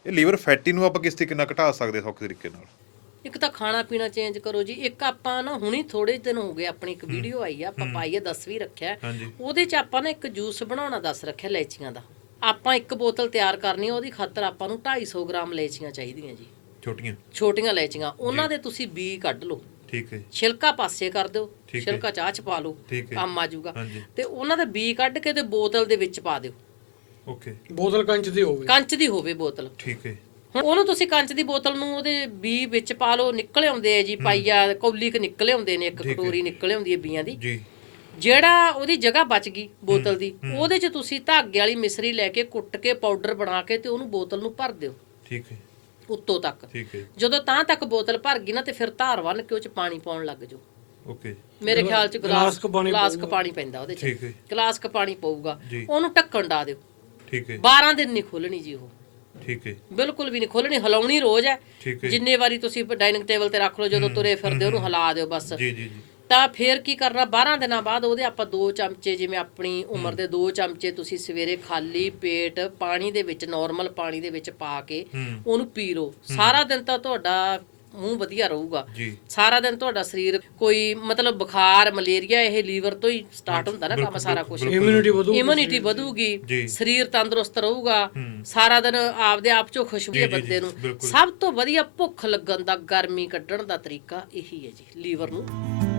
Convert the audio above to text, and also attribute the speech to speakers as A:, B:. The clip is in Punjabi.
A: ਇਹ ਲੀਵਰ ਫੈਟੀ ਨੂੰ ਆਪਾਂ ਕਿਸ ਤਰੀਕੇ ਨਾਲ ਘਟਾ ਸਕਦੇ ਸੌਖੇ ਤਰੀਕੇ ਨਾਲ?
B: ਇੱਕ ਤਾਂ ਖਾਣਾ ਪੀਣਾ ਚੇਂਜ ਕਰੋ ਜੀ। ਇੱਕ ਆਪਾਂ ਨਾ ਹੁਣੀ ਥੋੜੇ ਦਿਨ ਹੋ ਗਏ ਆਪਣੀ ਇੱਕ ਵੀਡੀਓ ਆਈ ਆ, ਆਪਾਂ ਪਾਈਏ 10 ਵੀ ਰੱਖਿਆ, ਉਹਦੇ 'ਚ ਆਪਾਂ ਨਾ ਇੱਕ ਜੂਸ ਬਣਾਉਣਾ ਦੱਸ ਰੱਖਿਆ ਲੈਚੀਆਂ ਦਾ। ਆਪਾਂ ਇੱਕ ਬੋਤਲ ਤਿਆਰ ਕਰਨੀ ਆ, ਉਹਦੀ ਖਾਤਰ ਆਪਾਂ ਨੂੰ 250 ਗ੍ਰਾਮ ਲੈਚੀਆਂ ਚਾਹੀਦੀਆਂ ਜੀ, ਛੋਟੀਆਂ ਲੈਚੀਆਂ। ਉਹਨਾਂ ਦੇ ਤੁਸੀਂ ਬੀ ਕੱਢ ਲਓ, ਠੀਕ ਹੈ, ਛਿਲਕਾ ਪਾਸੇ ਕਰ ਦਿਓ, ਛਿਲਕਾ ਚਾਹ 'ਚ ਪਾ ਲਓ, ਕੰਮ ਆ ਜਾਊਗਾ। ਤੇ ਉਹਨਾਂ ਦਾ ਬੀ ਕੱਢ ਕੇ ਤੇ ਬੋਤਲ ਦੇ ਵਿੱਚ ਪਾ ਦਿਓ। ਓਕੇ, ਬੋਤਲ ਕੰਚ ਦੀ ਹੋਵੇ ਬੋਤਲ, ਠੀਕ ਹੈ। ਹੁਣ ਉਹਨੂੰ ਤੁਸੀਂ ਕੰਚ ਦੀ ਬੋਤਲ ਨੂੰ ਉਹਦੇ ਬੀ ਵਿੱਚ ਪਾ ਲਓ, ਨਿਕਲ ਆਉਂਦੇ ਆ ਜੀ, ਪਾਈਆ ਕੌਲੀ ਕ ਨਿਕਲ ਆਉਂਦੇ ਨੇ, ਇੱਕ ਕਟੋਰੀ ਨਿਕਲ ਆਉਂਦੀ ਹੈ ਬੀਆਂ ਦੀ। ਜਿਹੜਾ ਉਹਦੀ ਜਗ੍ਹਾ ਬਚ ਗਈ ਬੋਤਲ ਦੀ, ਉਹਦੇ 'ਚ ਤੁਸੀਂ ਧਾਗੇ ਵਾਲੀ ਮਿਸਰੀ ਲੈ ਕੇ ਕੁੱਟ ਕੇ ਪਾਊਡਰ ਬਣਾ ਕੇ ਤੇ ਉਹਨੂੰ ਬੋਤਲ ਨੂੰ ਭਰ ਦਿਓ, ਠੀਕ ਹੈ, ਉੱਤੋਂ ਤੱਕ। ਜਦੋਂ ਤਾਂ ਤੱਕ ਬੋਤਲ ਭਰ ਗਈ ਨਾ, ਤੇ ਫਿਰ ਧਾਰ ਬੰਨ ਕੇ ਉਹ 'ਚ ਪਾਣੀ ਪਾਉਣ ਲੱਗ ਜਾਓ। ਓਕੇ, ਮੇਰੇ ਖਿਆਲ 'ਚ ਗਲਾਸ ਕ ਪਾਣੀ ਪੈਂਦਾ ਉਹਦੇ 'ਚ, ਗਲਾਸ ਕ ਪਾਣੀ ਪਊਗਾ। ਉਹਨੂੰ ਢੱਕਣ ਡਾ ਦਿਓ, ਠੀਕ ਹੈ। 12 ਦਿਨ ਨਹੀਂ ਖੋਲਣੀ ਜੀ ਉਹ, ਠੀਕ ਹੈ, ਬਿਲਕੁਲ ਵੀ ਨਹੀਂ ਖੋਲਣੀ। ਹਿਲਾਉਣੀ ਰੋਜ਼ ਹੈ, ਜਿੰਨੇ ਵਾਰੀ ਤੁਸੀਂ ਡਾਈਨਿੰਗ ਟੇਬਲ ਤੇ ਰੱਖ ਲਓ, ਜਦੋਂ ਤੁਰੇ ਫਿਰਦੇ ਉਹਨੂੰ ਹਿਲਾ ਦਿਓ ਬਸ। ਤਾਂ ਫੇਰ ਕੀ ਕਰਨਾ, 12 ਦਿਨਾਂ ਬਾਅਦ ਉਹਦੇ ਆਪਾਂ 2 ਚਮਚੇ, ਜਿਵੇਂ ਆਪਣੀ ਉਮਰ ਦੇ 2 ਚਮਚੇ ਤੁਸੀਂ ਸਵੇਰੇ ਖਾਲੀ ਪੇਟ ਪਾਣੀ ਦੇ ਵਿੱਚ, ਨੋਰਮਲ ਪਾਣੀ ਦੇ ਵਿੱਚ ਪਾ ਕੇ ਉਹਨੂੰ ਪੀ ਲਓ। ਸਾਰਾ ਦਿਨ ਤਾਂ ਤੁਹਾਡਾ ਮੂੰਹ ਵਧੀਆ ਰਹੂਗਾ, ਸਾਰਾ ਦਿਨ ਤੁਹਾਡਾ ਸਰੀਰ, ਕੋਈ ਮਤਲਬ ਬੁਖਾਰ, ਮਲੇਰੀਆ, ਇਹ ਲੀਵਰ ਤੋਂ ਹੀ ਸਟਾਰਟ ਹੁੰਦਾ ਨਾ ਕੰਮ ਸਾਰਾ ਕੁਝ। ਇਮਿਊਨਿਟੀ ਵਧੂਗੀ, ਸਰੀਰ ਤੰਦਰੁਸਤ ਰਹੂਗਾ, ਸਾਰਾ ਦਿਨ ਆਪਦੇ ਆਪ ਚੋਂ ਖੁਸ਼ਬੂ ਹੈ ਬੰਦੇ ਨੂੰ। ਸਭ ਤੋਂ ਵਧੀਆ ਭੁੱਖ ਲੱਗਣ ਦਾ, ਗਰਮੀ ਕੱਢਣ ਦਾ ਤਰੀਕਾ ਇਹੀ ਹੈ ਜੀ, ਲੀਵਰ ਨੂੰ